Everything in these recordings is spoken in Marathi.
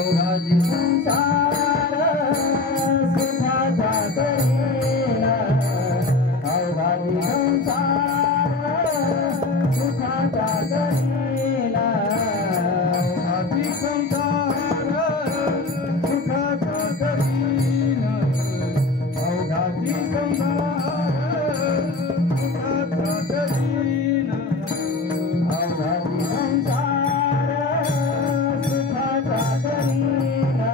अवघाची संसार सुखाचा करीना, अवघाची संसार सुखाचा करीना, अवघाची संसार सुखाचा करीना, अवघाची संसार सुखाचा करीना, अवघाची संसार सुखाचा करीना,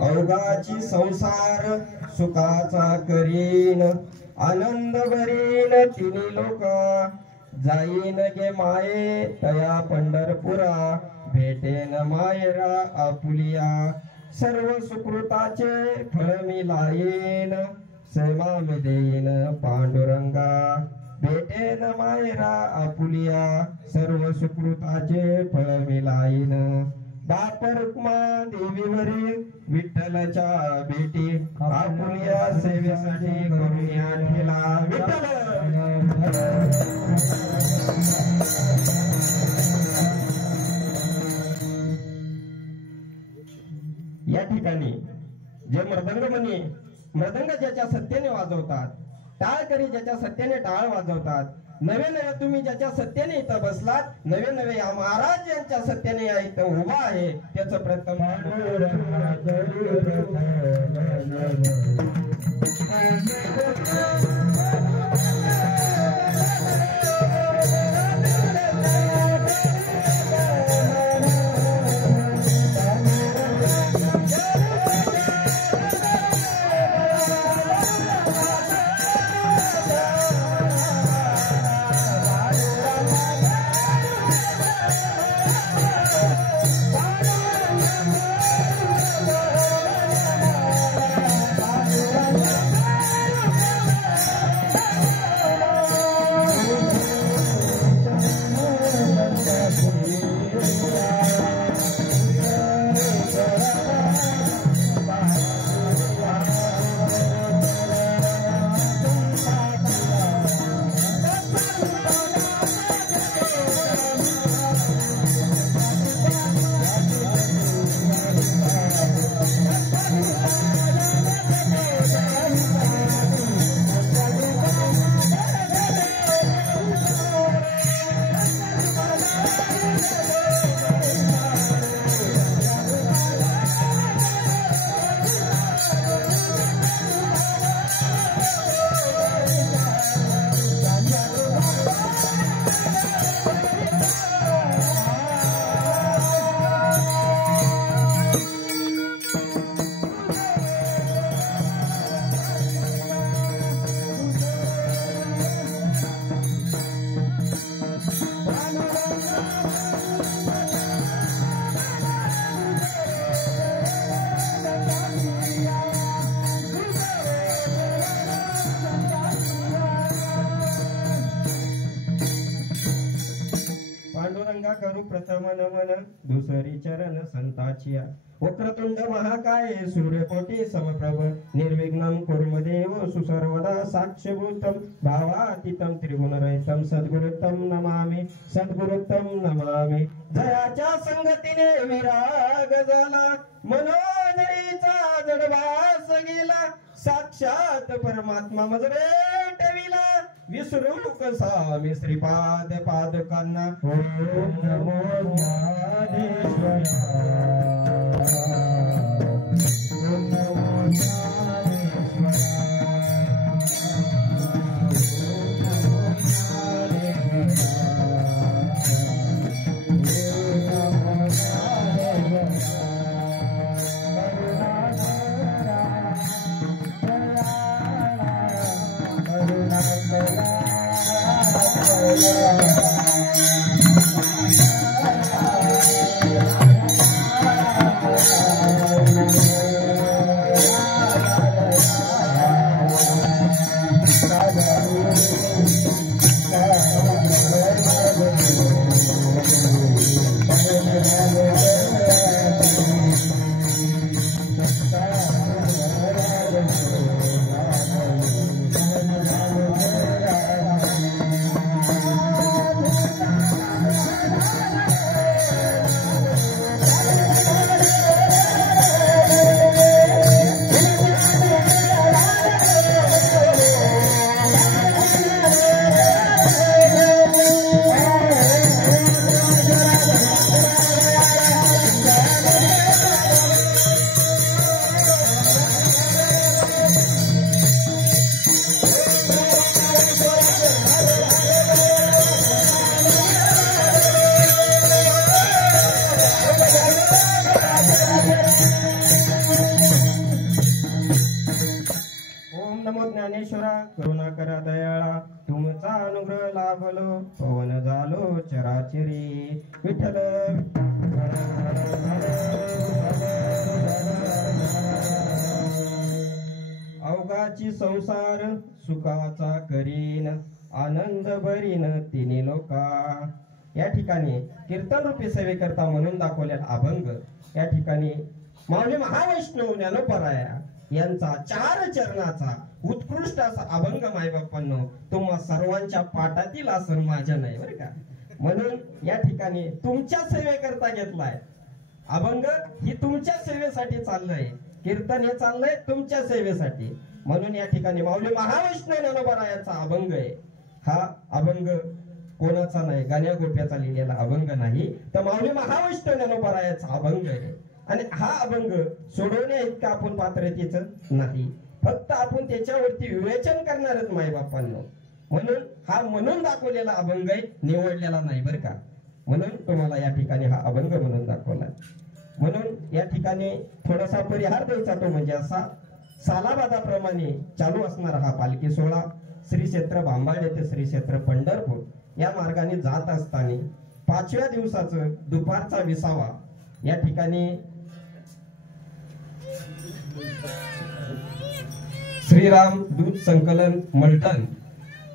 अवघाची संसार सुखाचा करीन आनंद भरीन तिन्ही लोक जाईन गे माये तया पंढरपुरा भेटेन मायरा आपुलिया सर्व सुकृताचे फळ मी लायेन सेवा मी देईन पांडुरंगा भेटेन मायरा आपुलिया सर्व सुकृताचे फळ मी लायेन बाप रुक्मा देवीवरील विठ्ठलाच्या भेटी आपुलिया सेवेसाठी करुण्या ठेला विठ्ठल या ठिकाणी जे मृदंगमणी मृदंग ज्याच्या सत्याने वाजवतात टाळकरी ज्याच्या सत्याने टाळ वाजवतात नवे नवे तुम्ही ज्याच्या सत्याने इथं बसलात नवे नवे या महाराज यांच्या सत्याने या इथं उभा आहे त्याचं प्रथम पांडुरंगा करू प्रथम नमन दुसरी चरण संताचिया वक्रतुंड महाकाय सूर्यकोटी समप्रभ निर्विघ्नं कुर्मदेव सुसर्वदा साक्षभूतं भावातीतं त्रिगुणरहितं सद्गुरुत्तम नमामि जयाच्या संगतीने विराग झाला मनोदरीचा जडभास गेला साक्षात परमात्मा मजरे टविला विसरू कसा मी श्रीपाद पादकांना ओम नमो ज्ञानेश्वराय ओम नमो ज्ञानेश्वराय Yeah. ज्ञानेश्वरा करुणा करा दयाळा तुमचा अनुग्रह लाभलो पवन झालो चराचरी विठ्ठल अवघाची संसार सुखाचा करीन आनंद भरीन तिन्ही लोका या ठिकाणी कीर्तन रूपी सेवेकरता म्हणून दाखवलेला अभंग या ठिकाणी माऊली महावैष्णव ज्ञानोपराया यांचा 4 चरणाचा उत्कृष्ट असा अभंग मायबापांनो तुम्हा सर्वांच्या पाठातील असं माझ्या नाही बरं का. म्हणून या ठिकाणी तुमच्या सेवेकरता घेतलाय अभंग ही तुमच्या सेवेसाठी चाललंय कीर्तन हे चाललंय तुमच्या सेवेसाठी. म्हणून या ठिकाणी माऊली महावैष्णव ज्ञानोपरायाचा अभंग आहे. हा अभंग कोणाचा नाही गाण्या गोप्याचा लिहिलेला अभंग नाही तर माऊली महावैष्णव ज्ञानोपरायाचा अभंग आहे. आणि हा अभंग सोडवण्या इतका आपण पात्रतेचं नाही फक्त आपण त्याच्यावरती विवेचन करणारच मायबापांनो. म्हणून हा म्हणून दाखवलेला अभंग आहे निवडलेला नाही बरं का. म्हणून तुम्हाला या ठिकाणी हा अभंग म्हणून दाखवला. म्हणून या ठिकाणी थोडासा परिहार द्यायचा तो म्हणजे असा सालाबादाप्रमाणे चालू असणारा हा पालखी सोहळा श्री क्षेत्र भांबाड येथे श्री क्षेत्र पंढरपूर या मार्गाने जात असताना 5व्या दिवसाचं दुपारचा 20वा या ठिकाणी श्रीराम दूध संकलन मलटण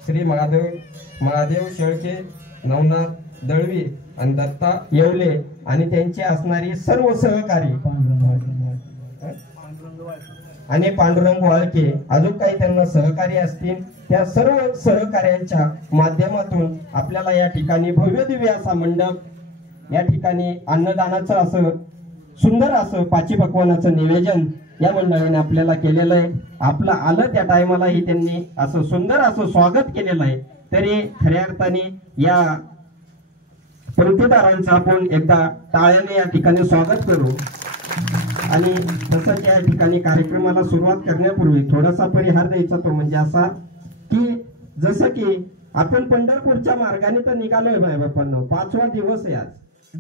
श्री महादेव शेळके नवनाथ दळवी आणि दत्ता येवले आणि त्यांचे असणारी सर्व सहकारी आणि पांडुरंग वाळके अजून काही त्यांना सहकारी असतील त्या सर्व सहकार्यांच्या माध्यमातून आपल्याला या ठिकाणी भव्य दिव्य असा मंडप या ठिकाणी अन्नदानाचं असं सुंदर असं पाची पक्वानाचं निवेदन या मंडळीने आपल्याला केलेलं आहे. आपलं आलं त्या टायमाला ही त्यांनी असं सुंदर असं स्वागत केलेलं आहे. तरी खऱ्या अर्थाने या पंक्तीदारांचं आपण एकदा टाळ्याने या ठिकाणी स्वागत करू. आणि तसंच या ठिकाणी कार्यक्रमाला सुरुवात करण्यापूर्वी थोडासा परिहार द्यायचा तो म्हणजे असा की जसं की आपण पंढरपूरच्या मार्गाने तर निघालोय बाबांनो 5वा दिवस आहे आज.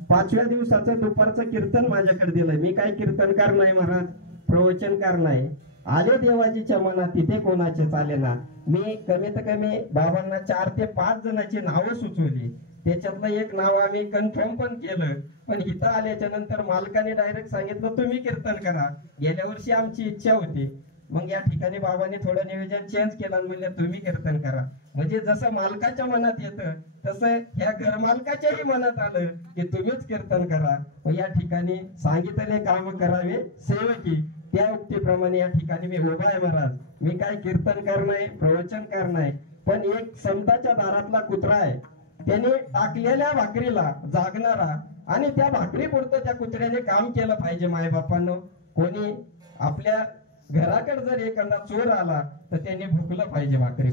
5व्या दिवसाचं दुपारचं कीर्तन माझ्याकडे दिलंय. मी काय कीर्तनकार नाही महाराज प्रवचनकार नाही. आले देवाजीच्या मनात तिथे कोणाचे चालेना. मी कमीत कमी बाबांना 4 ते 5 जणांची नावं सुचवली. त्याच्यातलं एक नाव आम्ही कन्फर्म पण केलं पण इथं आल्याच्या नंतर मालकाने डायरेक्ट सांगितलं तुम्ही कीर्तन करा. गेल्या वर्षी आमची इच्छा होती मग या ठिकाणी बाबांनी थोडं नियोजन चेंज केलं आणि म्हणलं तुम्ही कीर्तन करा. म्हणजे जसं मालकाच्या मनात येतं तसं ह्या घर मालकाच्याही मनात आलं की तुम्हीच कीर्तन करा. या ठिकाणी सांगितले काम करावे सेवकी त्या उक्तीप्रमाणे या ठिकाणी मी उभा आहे महाराज. मी काय कीर्तनकार नाही प्रवचनकार नाही पण एक संताच्या दारातला कुत्रा आहे. त्याने टाकलेल्या भाकरीला जागणारा आणि त्या भाकरी पुरतं त्या कुत्र्याने काम केलं पाहिजे मायबापांनो. कोणी आपल्या घराकडे जर एखादा चोर आला तर त्याने भुकलं पाहिजे भाकरी.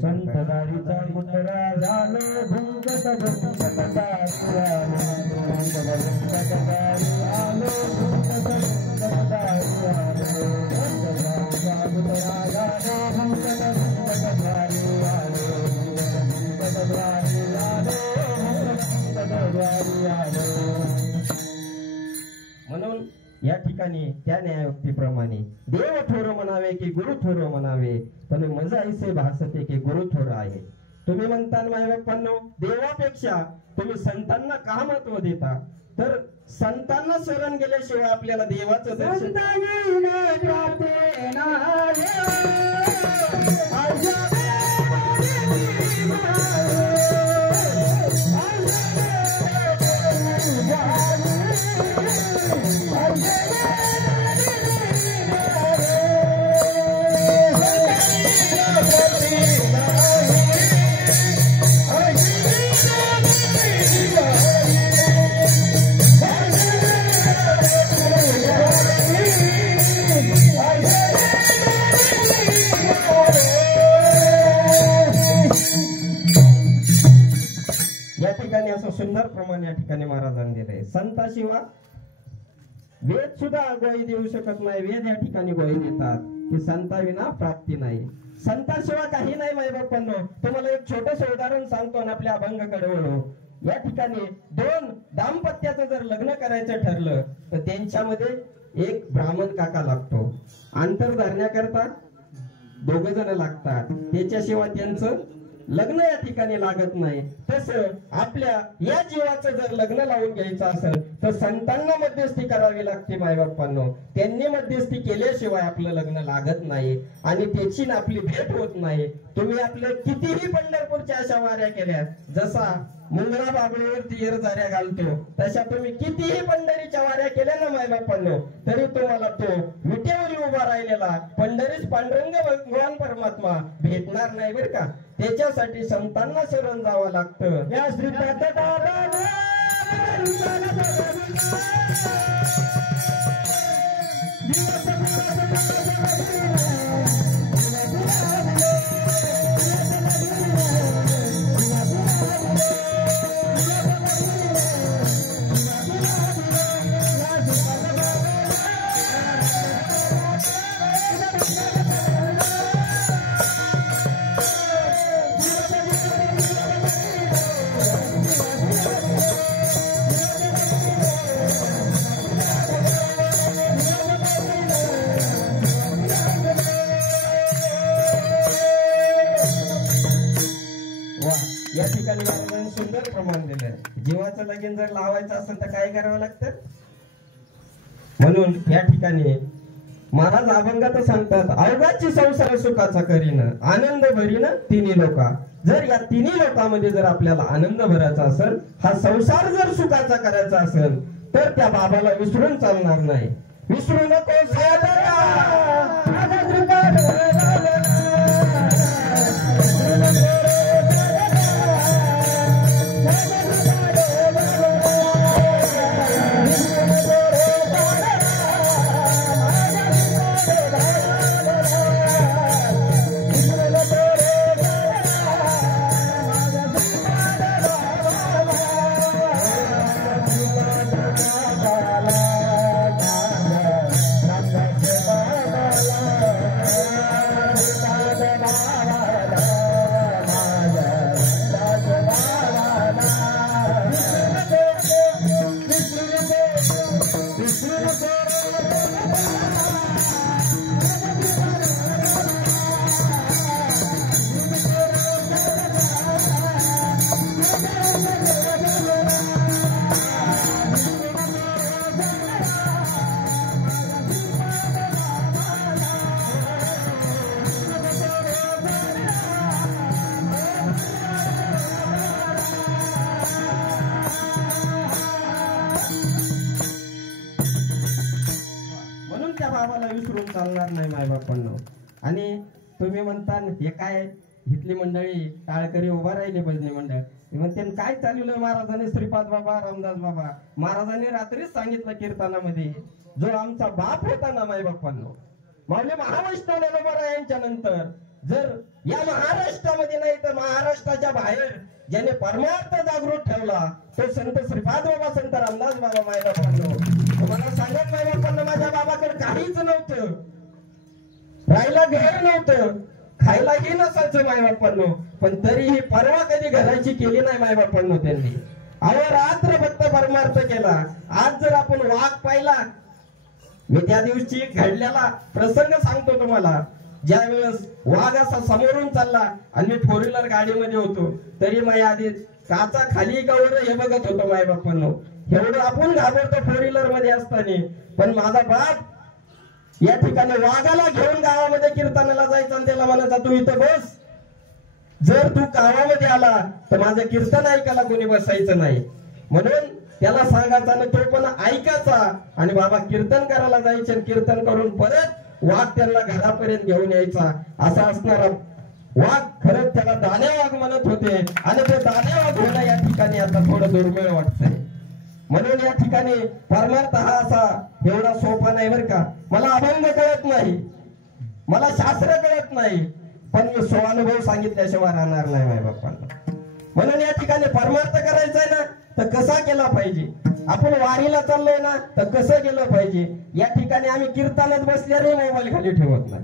म्हणून या ठिकाणी त्या न्यायोक्तीप्रमाणे देव थोर म्हणावे की गुरु थोर म्हणावे पण मजा ऐसे भासते की गुरु थोर आहे. तुम्ही म्हणता मायबापांनो देवापेक्षा तुम्ही संतांना का महत्व देता तर संतांना शरण गेल्याशिवाय आपल्याला देवाचं दर्शन या ठिकाणी असं सुंदर प्रमाण या ठिकाणी महाराजांनी दिलंय. संताशिवाय वेद सुद्धा ग्वाही देऊ शकत नाही. वेद या ठिकाणी ग्वाही देतात की संताविना प्राप्ती नाही. संताशिवाय काही नाही मायबापांनो. तुम्हाला एक छोटस उदाहरण सांगतो आणि आपल्या अभंगाकडे वळू. या ठिकाणी 2 दाम्पत्याचं जर लग्न करायचं ठरलं तर त्यांच्यामध्ये एक ब्राह्मण काका लागतो. अंतर धरण्याकरता दोघ जण लागतात, त्याच्याशिवाय त्यांचं लग्न या ठिकाणी लागत नाही. तसं आपल्या या जीवाचं जर लग्न लावून घ्यायचं असेल तर संतांना मध्यस्थी करावी लागते मायबापांनो. त्यांनी मध्यस्थी केल्याशिवाय आपलं लग्न लागत नाही आणि त्याची आपली भेट होत नाही. तुम्ही आपले कितीही पंढरपूरच्या अशा वाऱ्या केल्या, जसा मुंगळा बाबळीवरती येरझाऱ्या घालतो तशा तुम्ही कितीही पंढरीच्या वाऱ्या केल्या ना मायबापांनो, तरी तुम्हाला तो विटेवरी उभा राहिलेला पंढरीच पांडुरंग भगवान परमात्मा भेटणार नाही बरं का. त्याच्यासाठी संतांना शरण जावं लागतं. या श्री या ठिकाणी महाराजांनी सुंदर प्रमाण दिलं. जीवाचं लगीन जर लावायचं असेल तर काय करावं लागतं. म्हणून या ठिकाणी महाराज अभंगात सांगतात, अवघाची संसार सुखाचा करीन आनंद भरीन तिन्ही लोका. जर या तिन्ही लोकांमध्ये जर आपल्याला आनंद भरायचा असेल, हा संसार जर सुखाचा करायचा असेल तर त्या बाबाला विसरून चालणार नाही. विसरू नको चालणार नाही मायबापांनो. आणि तुम्ही म्हणता हे काय इथली मंडळी टाळकरी उभा राहिली भजनी मंडळ म्हणते काय चालवलं महाराजांनी. श्रीपाद बाबा रामदास बाबा महाराजांनी रात्रीच सांगितलं कीर्तनामध्ये, जो आमचा बाप होता ना मायबापांनो, माऊली महावैष्णव ज्ञानोबा यांच्या नंतर जर या महाराष्ट्रामध्ये नाही तर महाराष्ट्राच्या बाहेर ज्याने परमार्थ जागृत ठेवला तो संत श्रीपाद बाबा संत रामदास बाबा मायबापांनो. तुम्हाला सांगत मायबापांना माझ्या बाबाकडे काहीच नव्हतं, राहायला घर नव्हतं, खायलाही नसायचं मायबापांनो, पण तरीही परवा कधी घराची केली नाही मायबापांनो त्यांनी. अहो रात्र फक्त परमार्थ केला. आज जर आपण वाघ पाहिला, मी त्या दिवशी घडलेला प्रसंग सांगतो तुम्हाला. ज्या वेळेस वाघ असा समोरून चालला आणि मी फोर व्हीलर गाडीमध्ये होतो, तरी माझ्या आधी काचा खाली गावर हे बघत होतो मायबापांनो. एवढं आपण घाबरतो फोर व्हीलर मध्ये असताना, पण माझा बाप या ठिकाणी वाघाला घेऊन गावामध्ये कीर्तनाला जायचं आणि त्याला म्हणायचा तू इथं बस, जर तू गावामध्ये आला तर माझं कीर्तन ऐकायला कोणी बसायचं नाही. म्हणून त्याला सांगायचा आणि तो पण ऐकायचा आणि बाबा कीर्तन करायला जायचे. कीर्तन करून परत वाघ त्यांना घरापर्यंत घेऊन यायचा. असा असणारा वाघ खरंच त्याला दाण्या वाघ म्हणत होते आणि ते दाण्या वाघ होणं या ठिकाणी आता थोडं दुर्मिळ वाटतंय. म्हणून या ठिकाणी परमार्थ हा असा एवढा सोपा नाही बरं का. मला अभंग कळत नाही, मला शास्त्र कळत नाही, पण मी स्वानुभव सांगितल्याशिवाय राहणार नाही माय बाप्पांना. म्हणून या ठिकाणी परमार्थ करायचा आहे ना तर कसा केला पाहिजे. आपण वारीला चाललोय ना तर कसं गेलं पाहिजे. या ठिकाणी आम्ही कीर्तनात बसल्याने मोबाईल खाली ठेवत नाही,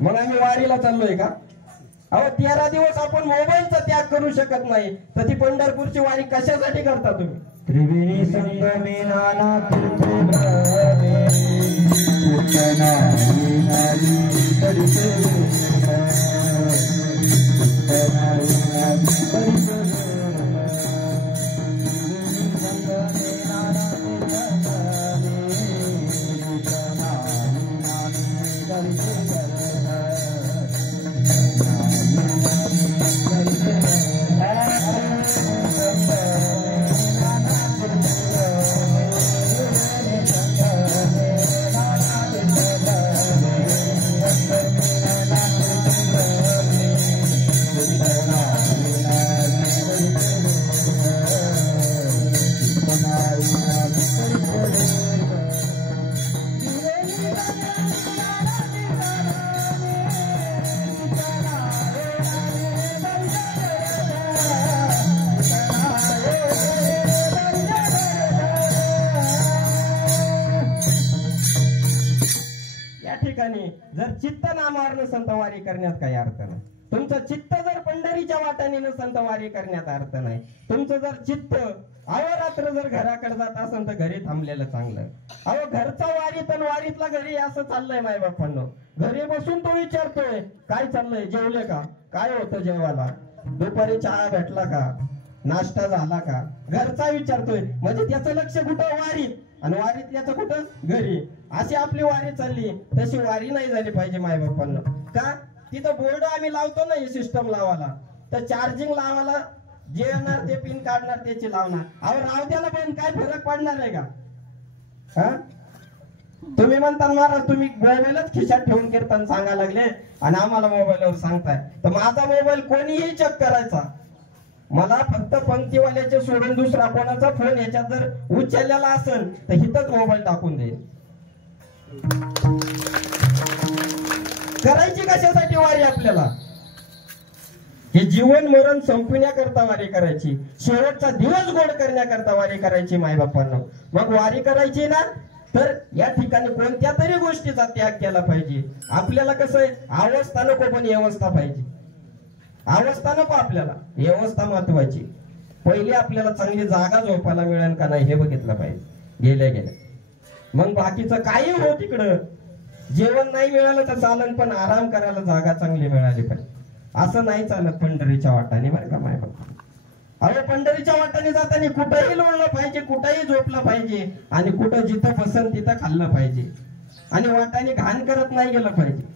मग आम्ही वारीला चाललोय का. अहो 13 दिवस आपण मोबाईलचा त्याग करू शकत नाही, तर ती पंढरपूरची वारी कशासाठी करता तुम्ही. त्रिवेणी संगमे नाना तीर्थे तडिसे जर चित्त नामावरनं संतवारी करण्यात काही अर्थ नाही. तुमचं चित्त जर पंढरीच्या वाटाने संतवारी करण्यात अर्थ नाही. तुमचं जर चित्त अहोरात्र जर घराकडे जात असेल तर घरी थांबलेलं चांगलं. अहो घरचा वारीत आणि वारीतला घरी असं चाललंय माय बापांनो. घरी बसून तो विचारतोय काय चाललंय, जेवले का, काय होतं जेवायला, दुपारी चहा भेटला का, नाश्ता झाला का, घरचा विचारतोय. म्हणजे त्याचं लक्ष कुठं वारीत आणि वारीतल्याचं कुठं घरी. अशी आपली वारी चालली. तशी वारी नाही झाली पाहिजे माय बापांना. का तिथं बोर्ड आम्ही लावतो ना हे सिस्टम लावायला, तर चार्जिंग लावायला जे येणार ते पिन काढणार त्याची लावणार. अहो राव त्याला पण काय फरक पडणार आहे का? हा तुम्ही म्हणता महाराज तुम्ही मोबाईलच खिशात ठेवून कीर्तन सांगायला लागले आणि आम्हाला मोबाईलवर सांगताय. तर माझा मोबाईल कोणीही चेक करायचा. मला फक्त पंक्तीवाल्याचे सोडून दुसरा कोणाचा फोन याच्यात जर उचललेला असेल तर हिथंच मोबाईल टाकून देईल. करायची कशासाठी वारी आपल्याला? हे जीवन मरण संपण्याकरता वारी करायची, शेवटचा दिवस गोड करण्याकरता वारी करायची मायबापांना. मग वारी करायची ना तर या ठिकाणी कोणत्या तरी गोष्टीचा त्याग केला पाहिजे. आपल्याला कसं आहे, अवस्था नको पण व्यवस्था पाहिजे. अवस्था नको आपल्याला, व्यवस्था महत्वाची. पहिली आपल्याला चांगली जागा झोपायला मिळेल का नाही हे बघितलं पाहिजे गेल्या गेल्या. मग बाकीचं काही हो तिकडं. जेवण नाही मिळालं तर चालन पण आराम करायला जागा चांगली मिळाली पाहिजे. असं नाही चालत पंढरीच्या वाटाने बरं का माय बाबा. अरे पंढरीच्या वाटाने जाताना कुठंही लोळलं पाहिजे, कुठंही झोपलं पाहिजे आणि कुठं जिथं पसंत तिथं खाल्लं पाहिजे आणि वाटाने घाण करत नाही गेलं पाहिजे.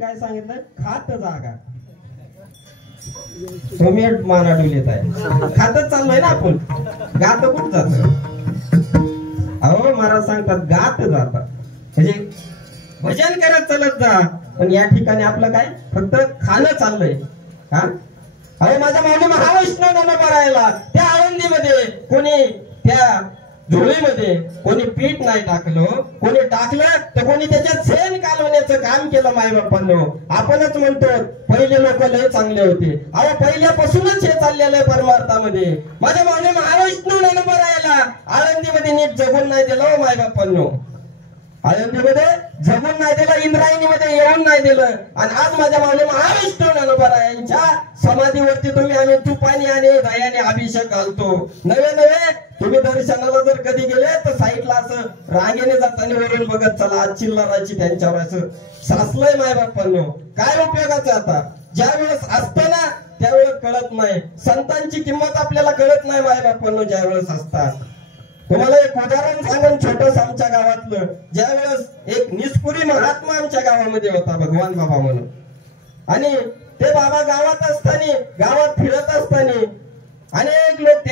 काय सांगितलं, खात जागा. तुम्ही माना डुलीत आहे, खातच चाललोय ना आपण, गात कुठं जात. अहो महाराज सांगतात गात जातात म्हणजे भजन करत चालत जा. पण या ठिकाणी आपलं काय फक्त खाणं चाललंय. हा अहो माझ्या मागे महावैष्णव नाना बरायला त्या आळंदीमध्ये कोणी त्या झोळीमध्ये कोणी पीठ नाही टाकलं, कोणी टाकलं तर कोणी त्याच्यात शेण कालवण्याचं काम केलं. माय बाप्पांनो, आपणच म्हणतो पहिले लोक लय चांगले होते. अहो पहिल्यापासूनच हे चाललेलं आहे परमार्थामध्ये. माझ्या मावने महाविष्णू नंबर राहिला आळंदीमध्ये नीट जगून नाही दिलं. माय बाप्पांनो, आळंदीमध्ये जगून नाही दिलं, इंद्रायणीमध्ये येऊन नाही दिलं. आणि आज माझ्या मावने महाविष्णू यांच्या समाधीवरती आम्ही तुपानी आणि दयाने अभिषेक घालतो. नवे नवे तुम्ही दर्शनाला जर कधी गेले तर साईडला असं रांगेने जाताना वरून बघत चला. आज चिल्लराची त्यांच्यावर असं साचलंय. माय बाप्पांनो, काय उपयोगाचं आता? ज्या वेळेस असताना त्यावेळेस कळत नाही. संतांची किंमत आपल्याला कळत नाही माय बाप्पांनो ज्या वेळेस असतात. तुम्हाला एक उदाहरण सांगून छोटस आमच्या गावातलं. ज्या वेळेस एक निष्पुरी महात्मा आमच्या गावामध्ये होता, भगवान बाबा म्हणून. आणि ते बाबा गावात असताना, गावात फिरत असताना अनेक लोक